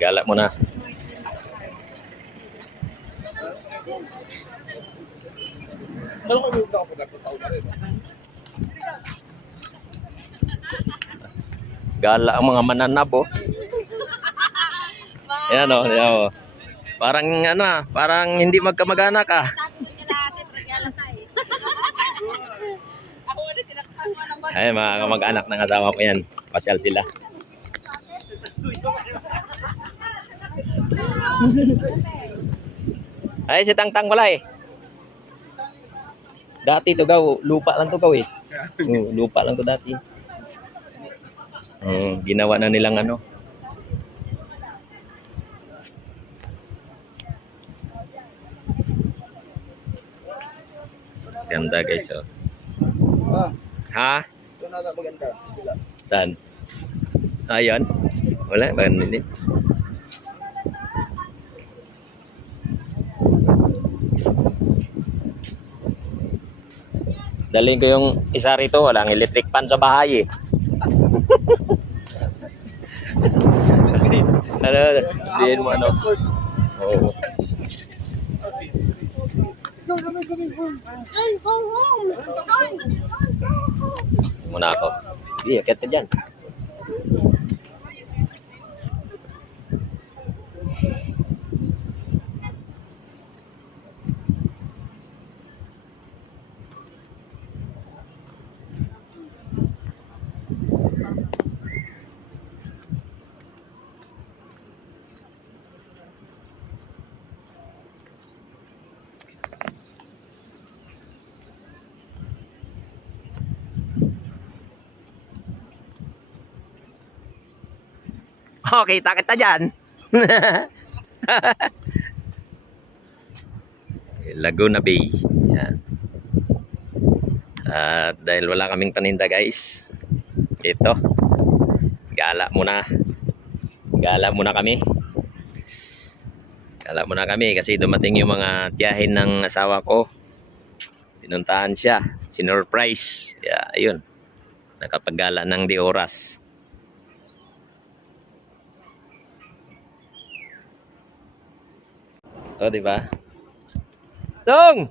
Gala mo na. Gala ang mga mananab, oh. Ayan, oh. Ayan, oh. Parang ano, parang hindi magkamag-anak, ah. Ay, mga kamag-anak ng asawa ko yan. Pasyal sila. Ay, si Tangtang wala eh. Dati to gaw, lupa lang to gaw eh. Lupa lang to dati. Ginawa na nilang ano. Ganda guys, oh. Ha? Saan? Ayun. Wala, bakit hindi? Dalhin ko yung isa rito, walang electric pan sa bahay eh. Ano, diin mo ano? Oo. Go home. Muna ako. Hindi, akit ka dyan. Okay, takit na dyan. Laguna Bay. Yan. At dahil wala kaming paninda guys, ito, gala muna. Gala muna kami. Gala muna kami kasi dumating yung mga tiyahin ng asawa ko. Pinuntahan siya. Sinurprise. Yeah, ayun. Nakapaggala ng di oras. O, di ba? Song!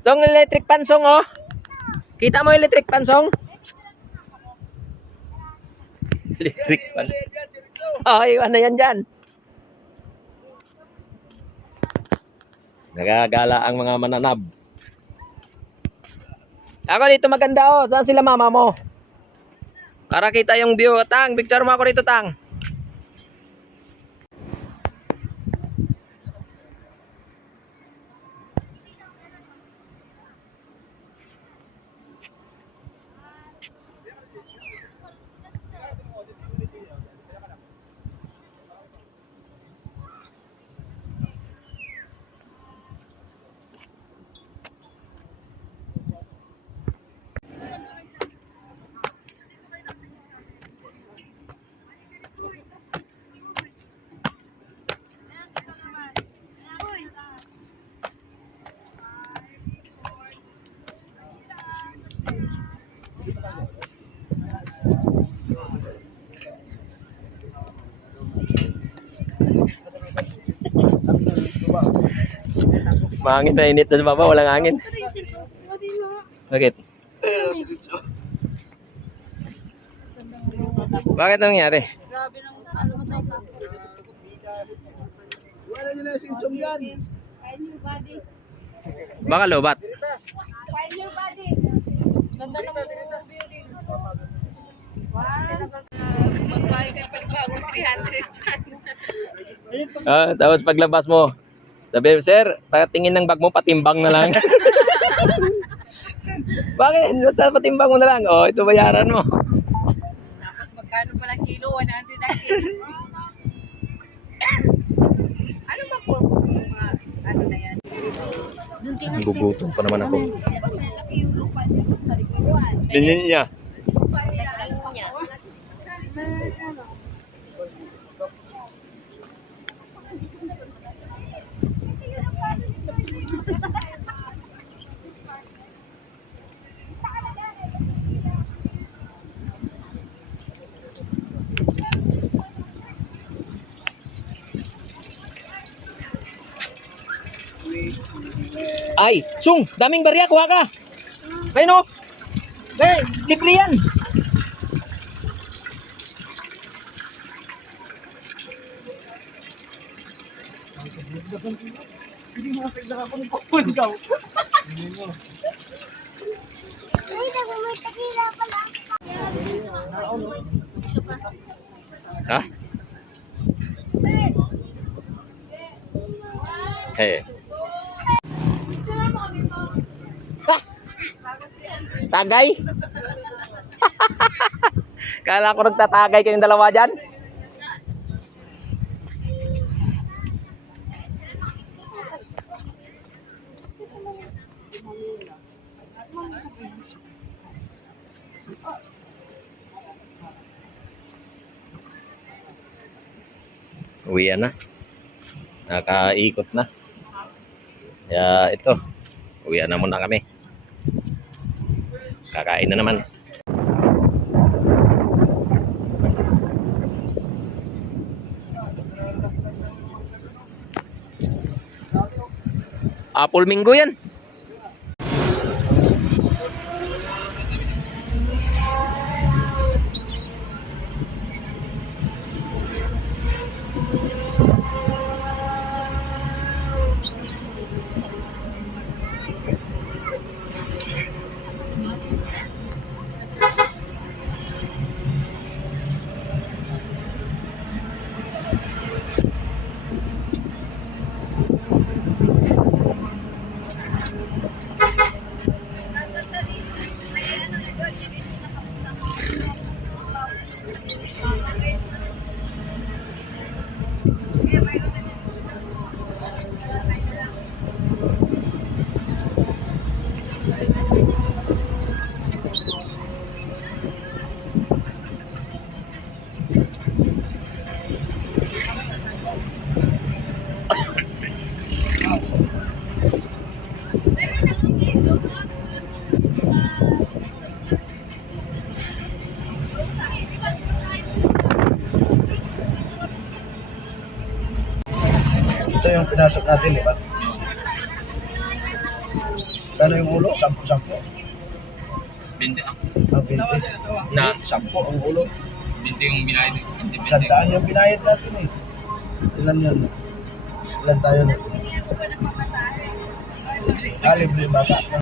Song, electric pan, Song, oh. Kita mo electric pan, Song? Electric pan. Oh, iwan na yan dyan. Nagagala ang mga mananab. Ako dito maganda, oh. Saan sila mama mo? Para kita yung view. Tang, picture mo ako dito, Tang. Mahangin na, init na sa baba, walang hangin. Bakit? Bakit nangyari? Grabe ng ano mo tayo. Wala nila yung sum yan. Find your body. Baka lobat. Find your body. Ganda ng building. Wow. Magbahay ka pa bagong 300 dyan. Tapos paglabas mo, sabi, sir, patingin ng bag mo, patimbang na lang. Bakit? Basta patimbang mo na lang. Oh, ito bayaran mo. Tapos magkano pala kilo? 100 na kilo. Ano ba po mga ano na yan? Gugutom pa naman ako. Malaki yung lupa dito sa likuan. Ganyan niya. Ay, Sung, daming barya, kuha ka. Ayun o. Libre yan. Ha? Eh. Tagay? Kala ko nagtatagay kayong dalawa dyan. Uwian na. Nakaikot na. Kaya ito, uwian na muna kami. Kakain na naman. Apple Minggo yan. Ito yung pinasok natin, di ba? Kano yung ulo? 10-10. 20 ang 20. Na 10 ang ulo. 20 yung binayad. 100 yung binayad natin eh. Ilan yun? Ilan tayo na? Libre yung bata.